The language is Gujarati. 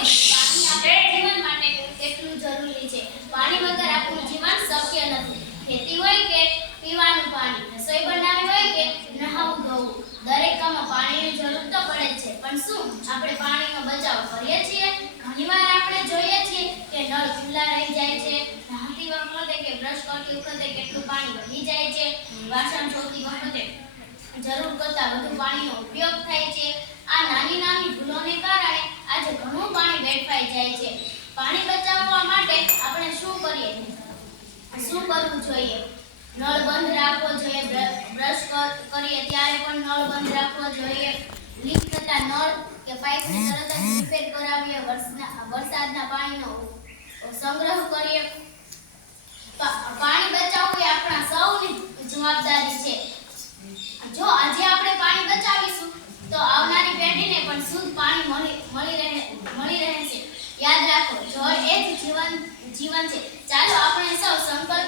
પાણી આપણા જીવન માટે કેટલું જરૂરી છે. પાણી વગર આપણું જીવન શક્ય નથી. ખેતી હોય કે પીવાનું પાણી, રસોઈ બનાવવી હોય કે નહાવું ધોવું, દરેક કામમાં પાણીની જરૂર તો પડે જ છે. પણ શું આપણે પાણીનો બચાવ કરીએ છીએ? ઘણીવાર આપણે જોઈએ છીએ કે નળ ખુલ્લા રહી જાય છે, નહાતી વખતે કે બ્રશ કરતી વખતે કેટલું પાણી વહી જાય છે, વાસણ ધોતી વખતે જરૂર કરતાં વધુ પાણીનો ઉપયોગ થાય છે. આ નાની નાની ભૂલોને કારણે આજે ઘણું પાણી વેડફાઈ જાય છે. પાણી બચાવવા માટે આપણે શું કરવું જોઈએ? નળ બંધ રાખવો જોઈએ. બ્રશ કરીએ ત્યારે પણ નળ બંધ રાખવો જોઈએ. લીક થતા નળ કે પાઇપને તરત જ રિપેર કરાવીએ. વરસાદના પાણીનો સંગ્રહ કરીએ. પાણી બચાવવું એ આપણા સૌની જવાબદારી છે. જો આજે આપણે પાણી બચાવીશું તો આવનારી પેઢીને પણ શુદ્ધ પાણી મળી રહેશે. યાદ રાખો, જળ એ જ જીવન છે. ચાલો આપણે સૌ સંકલ્પ